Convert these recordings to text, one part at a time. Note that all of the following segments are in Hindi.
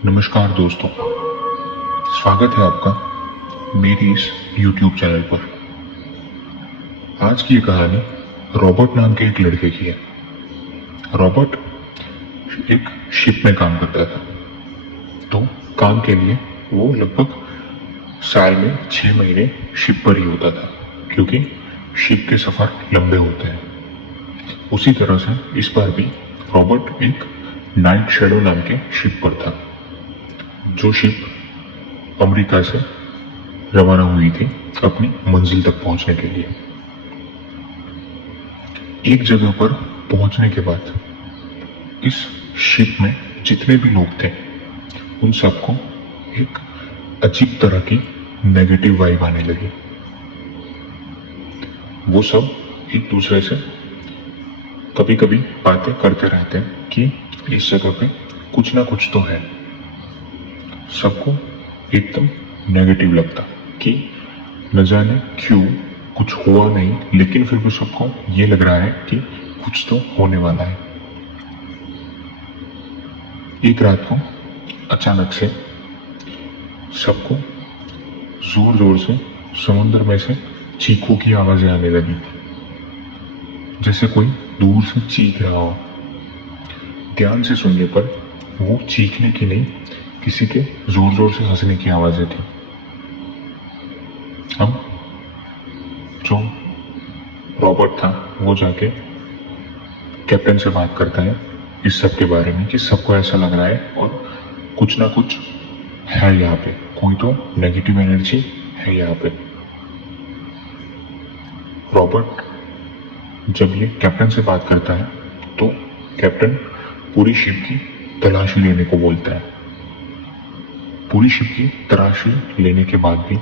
नमस्कार दोस्तों, स्वागत है आपका मेरी इस YouTube चैनल पर। आज की ये कहानी रॉबर्ट नाम के एक लड़के की है। रॉबर्ट एक शिप में काम करता था, तो काम के लिए वो लगभग साल में 6 महीने शिप पर ही होता था, क्योंकि शिप के सफर लंबे होते हैं। उसी तरह से इस बार भी रॉबर्ट एक नाइट शैडो नाम के शिप पर था, जो शिप अमेरिका से रवाना हुई थी अपनी मंजिल तक पहुंचने के लिए। एक जगह पर पहुंचने के बाद इस शिप में जितने भी लोग थे उन सबको एक अजीब तरह की नेगेटिव वाइब आने लगी। वो सब एक दूसरे से कभी कभी बातें करते रहते हैं कि इस जगह पे कुछ ना कुछ तो है। सबको एकदम नेगेटिव लगता कि न जाने क्यों कुछ हुआ नहीं, लेकिन फिर भी सबको ये लग रहा है कि कुछ तो होने वाला है। एक रात को अचानक से सबको जोर जोर से समुद्र में से चीखों की आवाजें आने लगी, जैसे कोई दूर से चीख रहा हो। ध्यान से सुनने पर वो चीखने की नहीं, किसी के जोर जोर से हंसने की आवाजें थी। अब जो रॉबर्ट था वो जाके कैप्टन से बात करता है इस सब के बारे में कि सबको ऐसा लग रहा है और कुछ ना कुछ है यहाँ पे, कोई तो नेगेटिव एनर्जी है यहाँ पे। रॉबर्ट जब ये कैप्टन से बात करता है तो कैप्टन पूरी शिप की तलाशी लेने को बोलता है। पूरी शिप की तलाशी लेने के बाद भी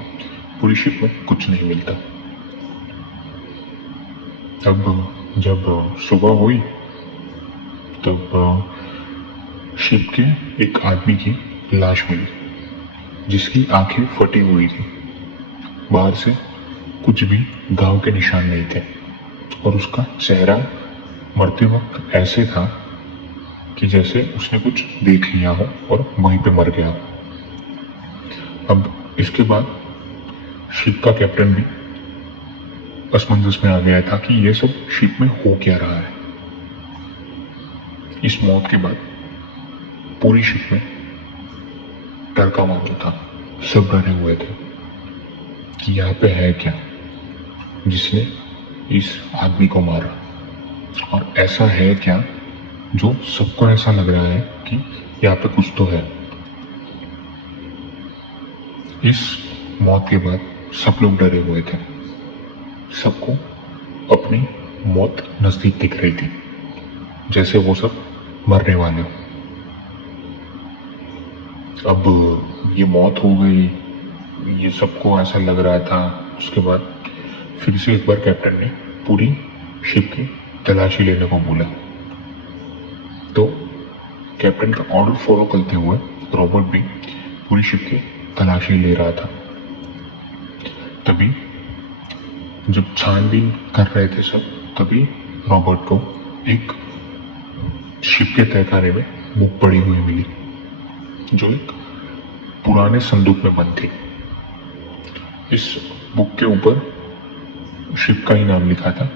पूरी शिप में कुछ नहीं मिलता। अब जब सुबह हुई तब शिप के एक आदमी की लाश मिली, जिसकी आंखें फटी हुई थी। बाहर से कुछ भी घाव के निशान नहीं थे और उसका चेहरा मरते वक्त ऐसे था कि जैसे उसने कुछ देख लिया हो और वहीं पे मर गया हो। अब इसके बाद शिप का कैप्टन भी असमंजस में आ गया था कि यह सब शिप में हो क्या रहा है। इस मौत के बाद पूरी शिप में डर का माहौल था। सब डरे हुए थे कि यहाँ पे है क्या जिसने इस आदमी को मारा, और ऐसा है क्या जो सबको ऐसा लग रहा है कि यहाँ पे कुछ तो है। इस मौत के बाद सब लोग डरे हुए थे। सबको अपनी मौत नजदीक दिख रही थी, जैसे वो सब मरने वाले हो। अब ये मौत हो गई, ये सबको ऐसा लग रहा था। उसके बाद फिर से एक बार कैप्टन ने पूरी शिप की तलाशी लेने को बोला। तो कैप्टन का ऑर्डर फॉलो करते हुए रॉबर्ट भी पूरी शिप की तलाशी ले रहा था। तभी जब छानबीन कर रहे थे सब, तभी रॉबर्ट को एक शिप के तहखाने में बुक पड़ी हुई मिली, जो एक पुराने संदूक में बंद थी। इस बुक के ऊपर शिप का ही नाम लिखा था,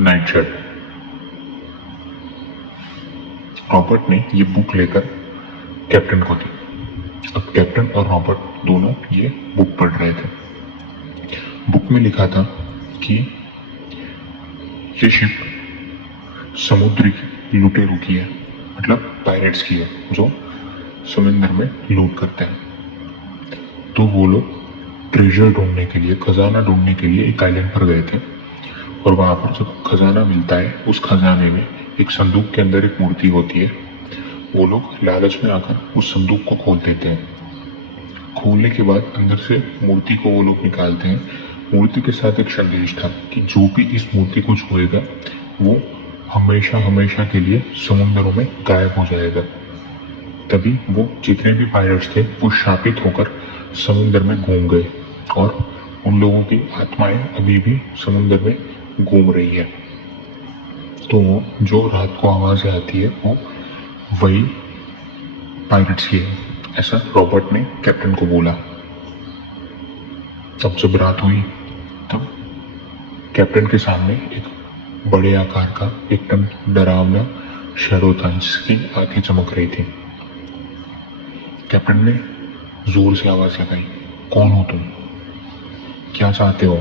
नाइट शैडो। रॉबर्ट ने ये बुक लेकर कैप्टन को दी। अब कैप्टन और रॉबर्ट दोनों ये बुक पढ़ रहे थे। बुक में लिखा था कि ये शिप समुद्र की लुटेरों की है, मतलब पायरेट्स की है, जो समुद्र में लूट करते हैं। तो वो लोग ट्रेजर ढूंढने के लिए, खजाना ढूंढने के लिए एक आइलैंड पर गए थे, और वहां पर जब खजाना मिलता है, उस खजाने में एक संदूक के अंदर एक मूर्ति होती है। वो लोग लालच में आकर उस संदूक को खोल देते हैं। खोलने के बाद अंदर से मूर्ति को वो लोग निकालते हैं। मूर्ति के साथ एक संदेश था कि जो भी इस मूर्ति को छुएगा वो हमेशा हमेशा के लिए समुद्रों में गायब हो जाएगा। तभी वो जितने भी पायरेट्स थे वो शापित होकर समुद्र में घूम गए, और उन लोगों की आत्माएं अभी भी समुद्र में घूम रही है। तो जो रात को आवाजें आती है वो वही पायरेट्स की है, ऐसा रॉबर्ट ने कैप्टन को बोला। तब जब रात हुई तब कैप्टन के सामने एक बड़े आकार का एकदम डरावना शैडो था जिसकी आंखें चमक रही थी। कैप्टन ने जोर से आवाज लगाई, कौन हो तुम, क्या चाहते हो?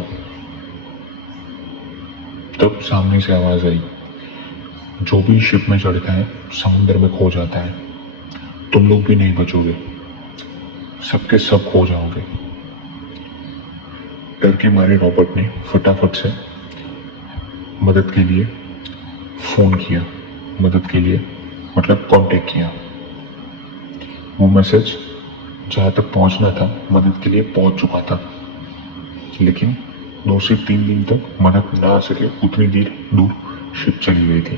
तब सामने से आवाज आई, जो भी शिप में चढ़ता है समुद्र में खो जाता है, तुम लोग भी नहीं बचोगे, सबके सब खो जाओगे। डर के मारे रॉबर्ट ने फटाफट से मदद के लिए फोन किया, मदद के लिए मतलब कांटेक्ट किया। वो मैसेज जहां तक पहुंचना था मदद के लिए पहुंच चुका था, लेकिन 2 से 3 दिन तक मदद ना आ सके उतनी देर दूर शिप चली गई थी।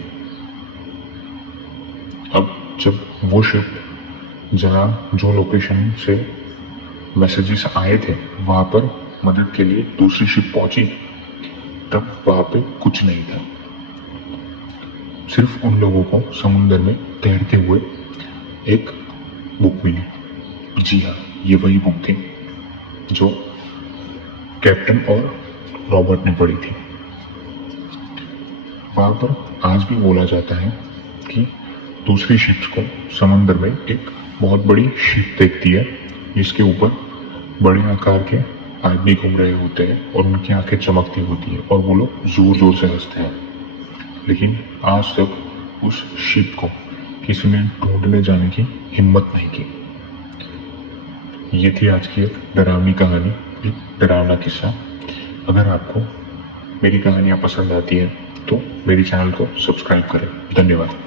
अब जब वो शिप जहां जो लोकेशन से मैसेजेस आए थे वहां पर मदद के लिए दूसरी शिप पहुंची, तब वहां पे कुछ नहीं था, सिर्फ उन लोगों को समुद्र में तैरते हुए एक बुक मिली। जी हाँ, ये वही बुक थी जो कैप्टन और रॉबर्ट ने पढ़ी थी। वहां पर आज भी बोला जाता है कि दूसरी शिप्स को समुद्र में एक बहुत बड़ी शिप देखती है जिसके ऊपर बड़े आकार के आदमी घूम रहे होते हैं और उनकी आंखें चमकती होती है और वो लोग जोर जोर से हंसते हैं, लेकिन आज तक उस शिप को किसी ने ढूंढने जाने की हिम्मत नहीं की। ये थी आज की एक डरावनी कहानी, एक डरावना किस्सा। अगर आपको मेरी कहानियां पसंद आती हैं तो मेरी चैनल को सब्सक्राइब करें। धन्यवाद।